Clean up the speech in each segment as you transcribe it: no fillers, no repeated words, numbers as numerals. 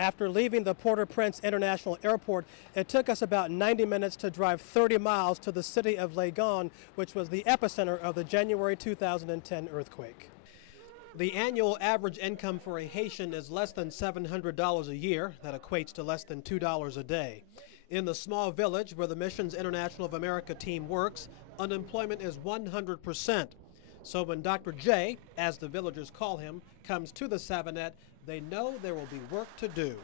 After leaving the Port-au-Prince International Airport, it took us about 90 minutes to drive 30 miles to the city of Legon, which was the epicenter of the January 2010 earthquake. The annual average income for a Haitian is less than $700 a year. That equates to less than $2 a day. In the small village where the Missions International of America team works, unemployment is 100%. So when Dr. J, as the villagers call him, comes to the Savonette, they know there will be work to do.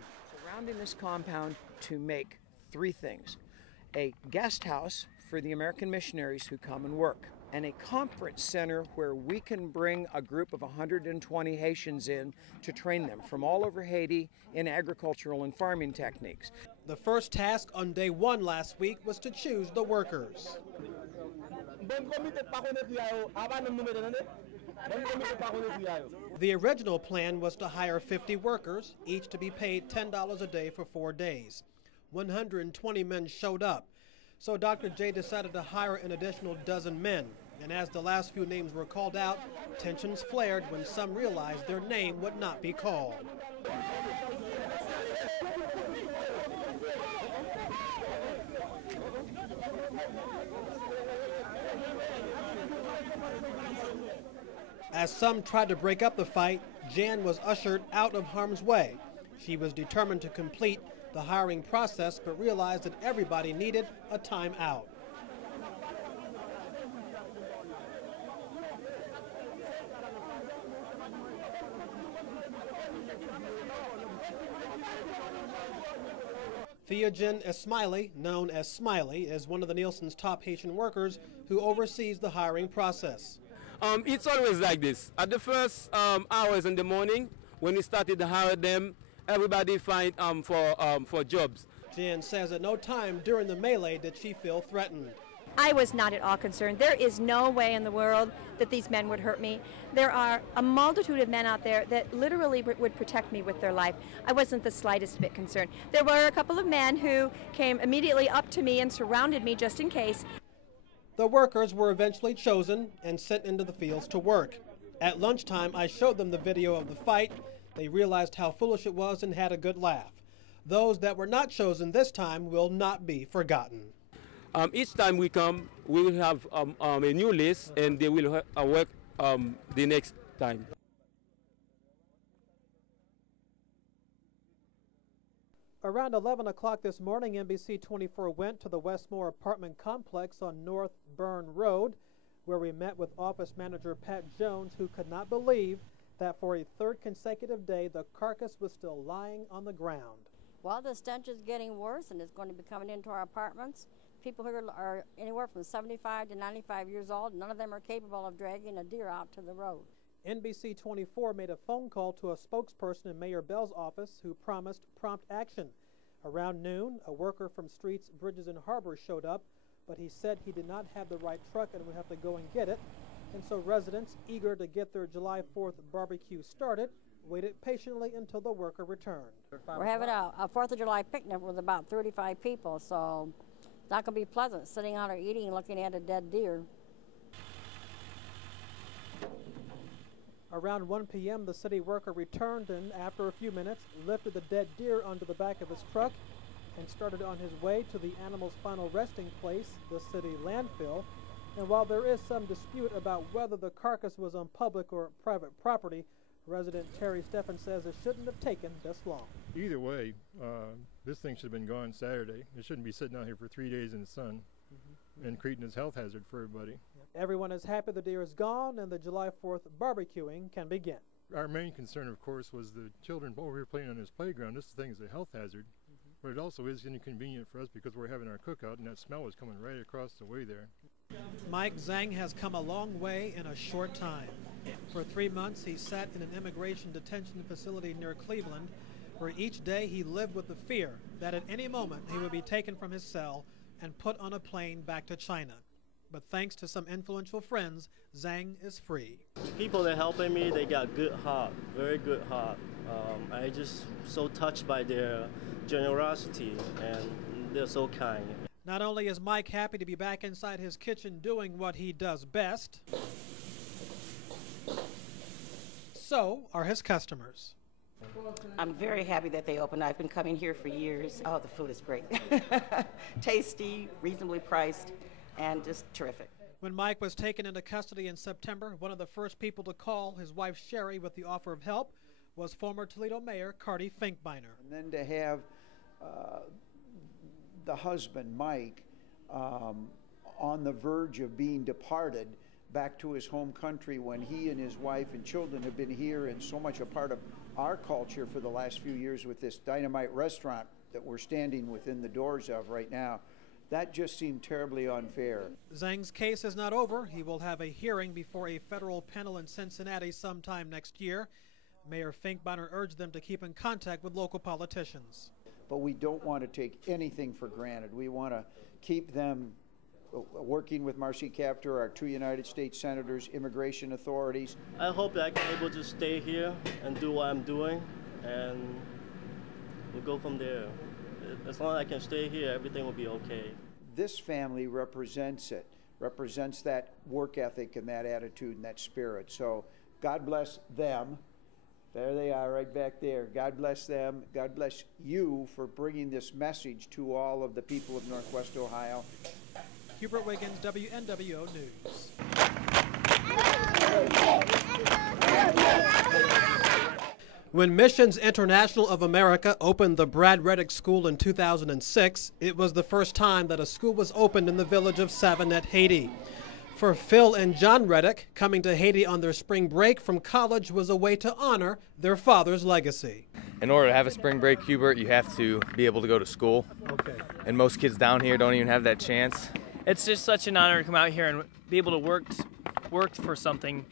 Surrounding this compound to make three things: a guest house for the American missionaries who come and work, and a conference center where we can bring a group of 120 Haitians in to train them from all over Haiti in agricultural and farming techniques. The first task on day one last week was to choose the workers. The original plan was to hire 50 workers, each to be paid $10 a day for 4 days. 120 men showed up, so Dr. J decided to hire an additional dozen men. And as the last few names were called out, tensions flared when some realized their name would not be called. As some tried to break up the fight, Jan was ushered out of harm's way. She was determined to complete the hiring process, but realized that everybody needed a time out. Theogen Esmiley, known as Smiley, is one of the Nielsen's top Haitian workers who oversees the hiring process. It's always like this. At the first hours in the morning, when we started to hire them, everybody find for jobs. Jan says at no time during the melee did she feel threatened. I was not at all concerned. There is no way in the world that these men would hurt me. There are a multitude of men out there that literally would protect me with their life. I wasn't the slightest bit concerned. There were a couple of men who came immediately up to me and surrounded me just in case. The workers were eventually chosen and sent into the fields to work. At lunchtime, I showed them the video of the fight. They realized how foolish it was and had a good laugh. Those that were not chosen this time will not be forgotten. Each time we come, we will have a new list, and they will work the next time. Around 11 o'clock this morning, NBC 24 went to the Westmore apartment complex on North Burn Road, where we met with office manager Pat Jones, who could not believe that for a third consecutive day, the carcass was still lying on the ground. Well, the stench is getting worse, and it's going to be coming into our apartments. People here are anywhere from 75 to 95 years old. None of them are capable of dragging a deer out to the road. NBC 24 made a phone call to a spokesperson in Mayor Bell's office who promised prompt action. Around noon, a worker from Streets, Bridges, and Harbor showed up, but he said he did not have the right truck and would have to go and get it. And so residents, eager to get their July 4th barbecue started, waited patiently until the worker returned. We're having a 4th of July picnic with about 35 people, so it's not going to be pleasant sitting out or eating and looking at a dead deer. Around 1 p.m., the city worker returned and, after a few minutes, lifted the dead deer onto the back of his truck and started on his way to the animal's final resting place, the city landfill. And while there is some dispute about whether the carcass was on public or private property, resident Terry Steffen says it shouldn't have taken this long. Either way, this thing should have been gone Saturday. It shouldn't be sitting out here for 3 days in the sun and creating this health hazard for everybody. Everyone is happy the deer is gone and the July 4th barbecuing can begin. Our main concern, of course, was the children over here playing on this playground. This thing is a health hazard, but it also is inconvenient for us because we're having our cookout and that smell is coming right across the way there. Mike Zhang has come a long way in a short time. For 3 months, he sat in an immigration detention facility near Cleveland, where each day he lived with the fear that at any moment he would be taken from his cell and put on a plane back to China. But thanks to some influential friends, Zhang is free. People that helping me, they got good heart, very good heart. I just so touched by their generosity, and they're so kind. Not only is Mike happy to be back inside his kitchen doing what he does best, so are his customers. I'm very happy that they opened. I've been coming here for years. Oh, the food is great. Tasty, reasonably priced, and just terrific. When Mike was taken into custody in September, one of the first people to call his wife Sherry with the offer of help was former Toledo Mayor Carty Finkbeiner. And then to have the husband, Mike, on the verge of being departed back to his home country when he and his wife and children have been here and so much a part of our culture for the last few years with this dynamite restaurant that we're standing within the doors of right now, that just seemed terribly unfair. Zhang's case is not over. He will have a hearing before a federal panel in Cincinnati sometime next year. Mayor Finkbeiner urged them to keep in contact with local politicians. But we don't want to take anything for granted. We want to keep them working with Marcy Kaptur, our 2 United States senators, immigration authorities. I hope that I can able to stay here and do what I'm doing, and we'll go from there. As long as I can stay here, everything will be okay. This family represents it, represents that work ethic and that attitude and that spirit. So God bless them. There they are right back there. God bless them. God bless you for bringing this message to all of the people of Northwest Ohio. Hubert Wiggins, WNWO News. When Missions International of America opened the Brad Reddick School in 2006, it was the first time that a school was opened in the village of Savonette, Haiti. For Phil and John Reddick, coming to Haiti on their spring break from college was a way to honor their father's legacy. In order to have a spring break, Hubert, you have to be able to go to school. Okay. And most kids down here don't even have that chance. It's just such an honor to come out here and be able to work for something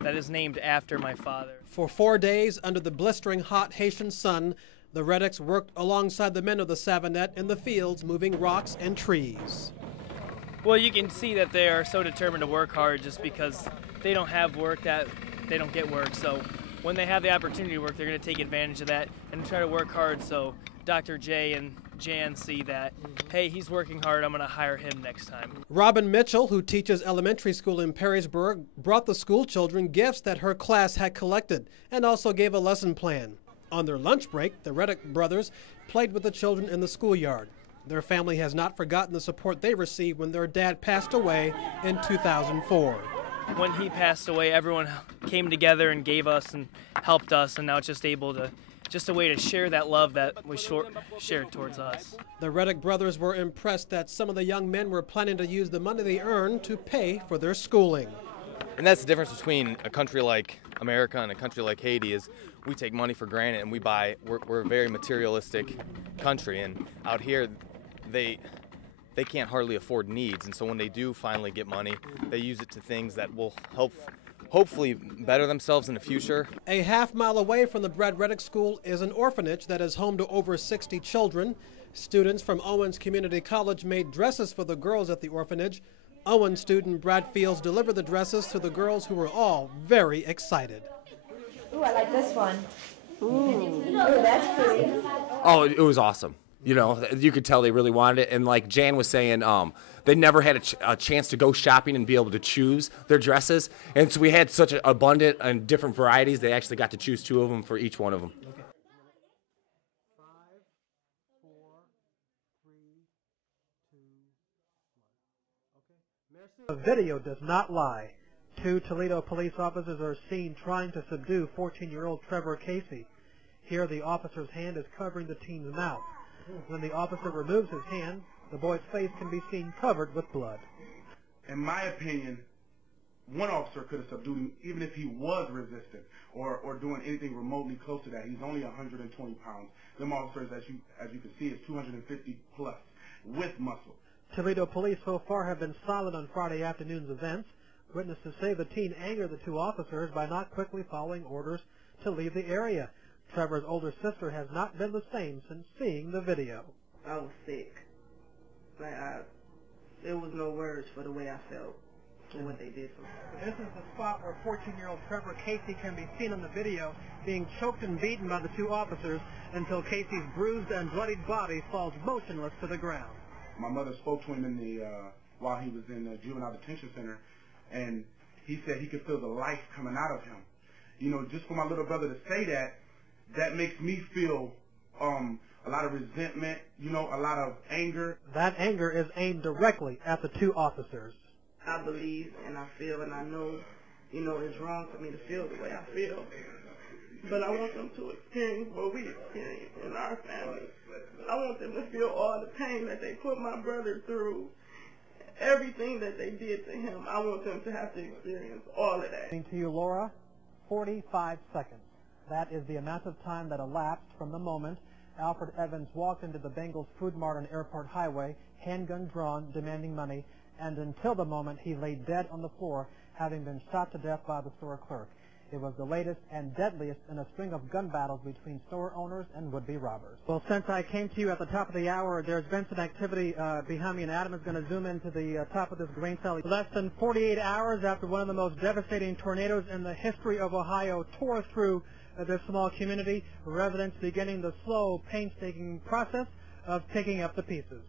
that is named after my father. For 4 days, under the blistering hot Haitian sun, the Reddicks worked alongside the men of the Savonette in the fields, moving rocks and trees. Well, you can see that they are so determined to work hard just because they don't have work, that they don't get work. So when they have the opportunity to work, they're going to take advantage of that and try to work hard so Dr. J and Jan see that, hey, he's working hard, I'm going to hire him next time. Robin Mitchell, who teaches elementary school in Perrysburg, brought the school children gifts that her class had collected and also gave a lesson plan. On their lunch break, the Reddick brothers played with the children in the schoolyard. Their family has not forgotten the support they received when their dad passed away in 2004. When he passed away, everyone came together and gave us and helped us, and now it's just a way to share that love that was shared towards us. The Reddick brothers were impressed that some of the young men were planning to use the money they earned to pay for their schooling. And that's the difference between a country like America and a country like Haiti is we take money for granted and we're a very materialistic country, and out here they can't hardly afford needs, and so when they do finally get money, they use it to things that will hopefully better themselves in the future. A half-mile away from the Brad Reddick School is an orphanage that is home to over 60 children. Students from Owens Community College made dresses for the girls at the orphanage. Owens student Brad Fields delivered the dresses to the girls, who were all very excited. Ooh, I like this one. Ooh, that's pretty. Oh, it was awesome. You know, you could tell they really wanted it. And like Jan was saying, they never had a chance to go shopping and be able to choose their dresses. And so we had such an abundant and different varieties, they actually got to choose 2 of them for each one of them. Okay. 5, 4, 3, 2, 1. Okay. The video does not lie. 2 Toledo police officers are seen trying to subdue 14-year-old Trevor Casey. Here, the officer's hand is covering the teen's mouth. When the officer removes his hand, the boy's face can be seen covered with blood. In my opinion, one officer could have subdued him even if he was resistant or doing anything remotely close to that. He's only 120 pounds. Them officers, as you can see, is 250 plus with muscle. Toledo police so far have been silent on Friday afternoon's events. Witnesses say the teen angered the 2 officers by not quickly following orders to leave the area. Trevor's older sister has not been the same since seeing the video. I was sick. There was no words for the way I felt and what they did for me. This is the spot where 14-year-old Trevor Casey can be seen on the video being choked and beaten by the 2 officers until Casey's bruised and bloodied body falls motionless to the ground. My mother spoke to him while he was in the juvenile detention center, and he said he could feel the life coming out of him. You know, just for my little brother to say that, that makes me feel a lot of resentment, you know, a lot of anger. That anger is aimed directly at the two officers. I believe and I feel and I know, you know, it's wrong for me to feel the way I feel. But I want them to experience what we experience in our family. I want them to feel all the pain that they put my brother through, everything that they did to him. I want them to have to experience all of that. To you, Laura, 45 seconds. That is the amount of time that elapsed from the moment Alfred Evans walked into the Bengals Food Mart on Airport Highway, handgun drawn, demanding money, and until the moment he lay dead on the floor, having been shot to death by the store clerk. It was the latest and deadliest in a string of gun battles between store owners and would-be robbers. Well, since I came to you at the top of the hour, there's been some activity behind me, and Adam is going to zoom into the top of this grain cell. Less than 48 hours after one of the most devastating tornadoes in the history of Ohio tore through this small community, residents beginning the slow, painstaking process of picking up the pieces.